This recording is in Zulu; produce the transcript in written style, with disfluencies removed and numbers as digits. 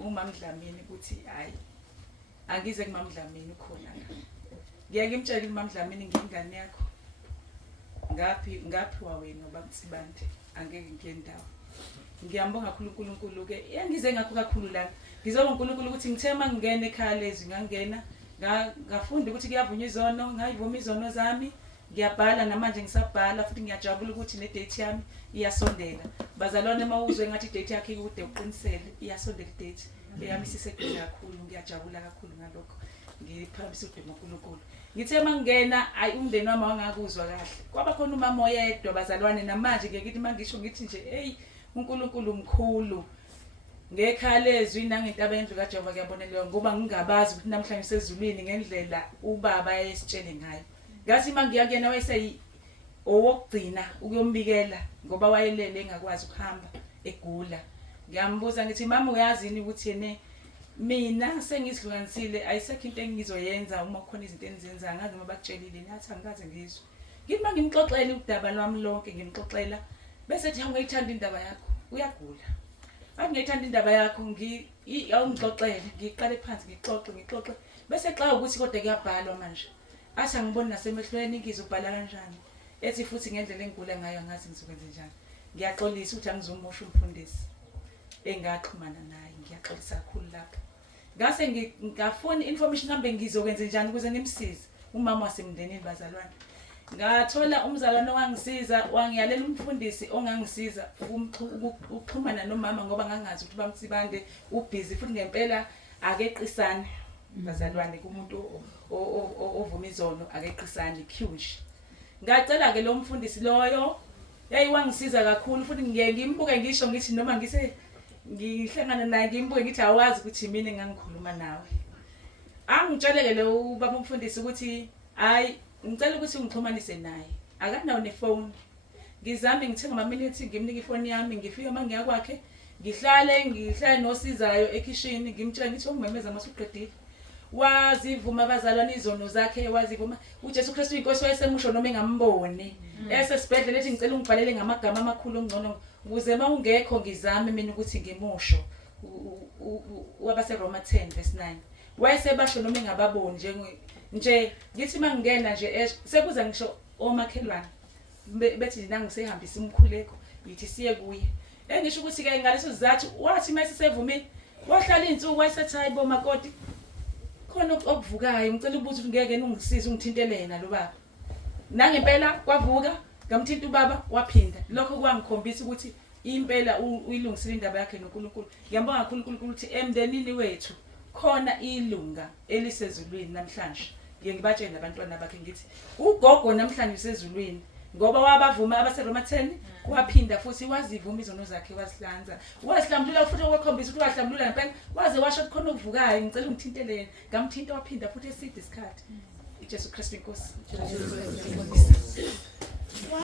uMamDlamini ukuthi hayi angize kuMamDlamini ukhona la. Ngiyake ngimtshele uMamDlamini ngingane yakho. Ngaphiwa wena baMtsibande angeke ngiye ndawo. Ngiyambonga kakhulu uNkulunkulu ke. Yangize ngakho kakhulu la. Ngizobonga uNkulunkulu ukuthi ngithe mangingena ekhaya lezi ngangena ngafunda ukuthi kuyavunywa izono, ngayivuma izono zami. Ngiyabhala namanje ngisabhala futhi ngiyajabula ukuthi ne date yami iyasondela. Bazalwane mawuzwe ngathi date yakhe ikude uqinisele iyasondela date. Eyami siseduze kakhulu ngiyajabula kakhulu ngalokho. Ngiphambisa udumo uNkulunkulu. Ngithe mangena ayi umndeni wami wangakuzwa kahle. Kwaba khona umama oyedwa bazalwane namanje ngiyakithi mangisho ngithi nje hey uNkulunkulu mkhulu. Ngekhalezwi nangento abendlu kaJehova kuyabonelwa ngoba ngingabazi ukuthi namhlanje sezulwini ngendlela ubaba ayesitshele ngayo. Ngathi mangiyakena wayese owokugcina ukuyombikela ngoba wayelele engakwazi ukuhamba egula. Ngiyambuza ngithi mama uyazini ukuthi yene mina sengisidlukanisile ayisekho into engizoyenza uma kukhona izinto enzenza ngazi uma bakutshelile nathi angikaze ngizwe. Ngithi mangimxoxela udaba lwami lonke ngimxoxela bese ethi angiyithanda indaba yakho uyagula. Angiyithanda indaba yakho awungixoxele ngiqale phansi ngixoxe bese xa ukuthi kodwa kuyabhalwa manje. Athi angiboni nasemehlweni ngizobhala kanjani. Ethi futhi ngendlela engigula ngayo angazi ngizokwenza njani. Ngiyaxolisa ukuthi angizomusha umfundisi. Engaxhumana naye ngiyaxolisa kakhulu lapho. Ngase ngafuna information kambe ngizokwenza njani ukuze ngimsize umama wasemndenini bazalwane. Ngathola umzalwane owangisiza wangiyalela umfundisi ongangisiza ukuxhumana nomama ngoba ngangazi ukuthi baMtsibande ubhizi futhi ngempela akeqisane bazalwane kumuntu ovuma izono akeqisane huge. Ngacela ke lo mfundisi loyo wangisiza kakhulu futhi ngimbuke ngisho ngithi noma ngihlangana naye ngimbuke ngithi awazi ukuthi mina engangikhuluma nawe. Angitsheleke lo ubaba umfundisi ukuthi hayi ngicela ukuthi ngixhumanise naye. Akanawo nefone. Ngizame ngithenga ama-minutes ngimnika ifoni yami ngifike mangiya kwakhe ngihlale nosizayo ekitchen ngimtshela ngithi umemeza amasuqedile. Wazivuma abazalwane izono zakhe wazivuma uJesu Kristu inkosi wayesemusho noma engamboni. Esesibhedlela ethi ngicela ungibhalele ngamagama amakhulu ongcono ukuze mawungekho ngizame mina ukuthi ngimusho. Wabase Roma 10:9. Wayesebasho noma engababoni nje ngithi mangingena nje sekuza ngisho omakhelwane bethi nangisehambisa umkhuleko yithi siye kuye. Engisho ukuthi ke ngaleso sizathu wathi mase sevumile wahlala izinsuku wayesethi hayibo makoti khona okuvukayo ngicela ukuthi ngeke ungisize ungithintele yena lo baba. Nangempela kwavuka ngamthinta ubaba waphinda. Lokho kwangikhombisa ukuthi impela uyilungisile indaba yakhe noNkulunkulu. Ngiyabonga kakhulu uNkulunkulu ukuthi emndenini wethu khona ilunga elisezulwini namhlanje. Ngibatshela nabantwana bakhe ngithi ugogo namhlanje usezulwini ngoba wabavuma abase Roma 10 waphinda futhi wazivuma izono zakhe wazihlanza. Wazihlambulula futhi okukhombisa ukuthi wahlambulula ngempela waze washo khona okuvukayo ngicela ungithintele yena. Ngamthinta waphinda futhi eside isikhathi. uJesu Kristu inkosi.